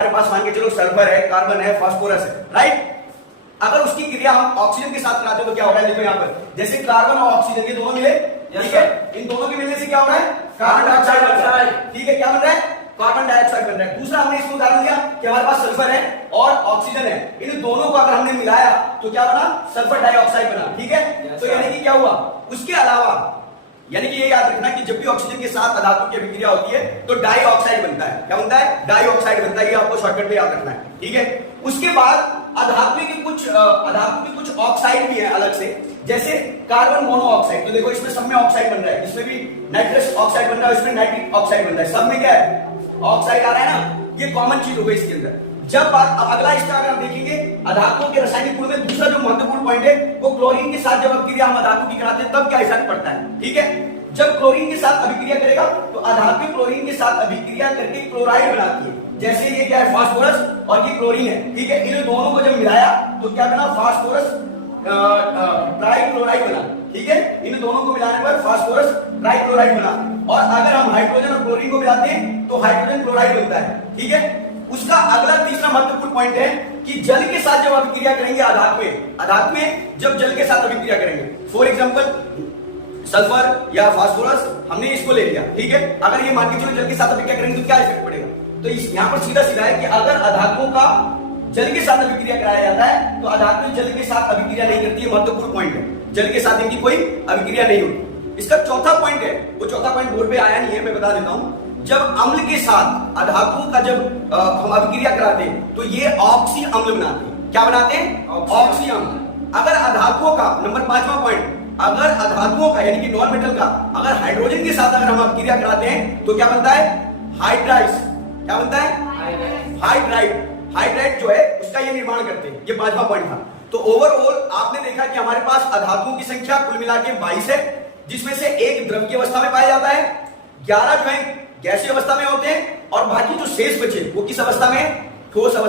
हमारे पास मान के चलो सल्फर है, कार्बन है, फास्फोरस है, राइट। अगर उसकी क्रिया हम ऑक्सीजन के साथ कराते हो तो क्या हो रहा है, देखो यहाँ पर जैसे कार्बन और ऑक्सीजन ये दोनों मिले, ठीक है, इन दोनों के मिलने से क्या हो रहा है, कार्बन डाइऑक्साइड बन रहा है, ठीक है, क्या बन रहा है, कार्बन डाइऑक्साइड बन रहा है। दूसरा हमने इसको उदाहरण दिया कि हमारे पास सल्फर है और ऑक्सीजन है, इन दोनों को अगर हमने मिलाया तो क्या बना, सल्फर डाइऑक्साइड बना, ठीक है। तो यानी कि क्या हुआ, उसके अलावा यानी कि ये याद रखना कि जब भी ऑक्सीजन के साथ अधातु की अभिक्रिया होती है तो डाइऑक्साइड बनता है। क्या बनता है, डाइऑक्साइड बनता है, ये आपको शॉर्टकट में याद रखना है, ठीक है। उसके बाद अधातु के कुछ ऑक्साइड भी है अलग से, जैसे कार्बन मोनोऑक्साइड। तो देखो इसमें सब में ऑक्साइड बन रहा है, इसमें भी नाइट्रस ऑक्साइड बन रहा है, इसमें नाइट्रिक ऑक्साइड बन रहा है, सब में क्या है, ऑक्साइड आ रहा है ना, ये कॉमन चीज हो गई इसके अंदर। जब अब अगला इसका अगर हम देखेंगे अधातुओं के रासायनिक गुण में दूसरा जो महत्वपूर्ण पॉइंट है वो क्लोरीन के साथ जब अभिक्रिया हम अधातु की कराते हैं तब क्या इफेक्ट पड़ता है, ठीक है। जब क्लोरीन के साथ अभिक्रिया करेगा तो अधातु क्लोरीन के साथ अभिक्रिया करके क्लोराइड बनाती है, जैसे ये क्या है, फास्फोरस और ये क्लोरीन है, ठीक है। इन दोनों को जब मिलाया तो क्या बना, फास्फोरस ट्राइक्लोराइड बना, ठीक है। इन दोनों को मिलाने पर फास्फोरस ट्राइक्लोराइड बना। और अगर हम हाइड्रोजन और क्लोरीन को मिलाते हैं तो हाइड्रोजन क्लोराइड बनता है, ठीक है। उसका अगला तीसरा महत्वपूर्ण पॉइंट है कि जल के साथ जब अभिक्रिया करेंगे अधातु में जब जल के साथ अभिक्रिया करेंगे, फॉर एग्जांपल सल्फर या फास्फोरस, हमने इसको ले लिया, ठीक है। अगर ये मान के चलो जल के साथ अभिक्रिया करेंगे तो क्या इफेक्ट पड़ेगा, तो यहाँ पर सीधा सीधा है कि अगर अधातुओं का जल के साथ अभिक्रिया कराया जाता है तो अधातु जल के साथ अभिक्रिया नहीं करती है, महत्वपूर्ण पॉइंट है, जल के साथ इनकी कोई अभिक्रिया नहीं होती। इसका चौथा पॉइंट है, वो चौथा पॉइंट बोर्ड पे आया नहीं है, मैं बता देता हूं। जब अम्ल के साथ अधातुओं का जब हम अभिक्रिया कराते हैं तो ये ऑक्सी अम्ल बनाते हैं। क्या बनाते हैं, ऑक्सी अम्ल। अगर अधातुओं का, नंबर 5वां पॉइंट, अगर अधातुओं का यानी कि नॉन मेटल का अगर हाइड्रोजन के साथ अगर हम अभिक्रिया कराते हैं तो क्या बनता है, हाइड्राइड्स। क्या बनता है, हाइड्राइड। हाइड्राइड जो है उसका ये निर्माण करते हैं, ये 5वां पॉइंट था। तो ओवरऑल आपने देखा कि हमारे पास अधातुओं की संख्या कुल मिला के 22 है, जिसमें से एक द्रव की अवस्था में पाया जाता है, 11 जो है गैसीय अवस्था में होते हैं और बाकी जो शेष बचे वो किस अवस्था में, ठोस अवस्था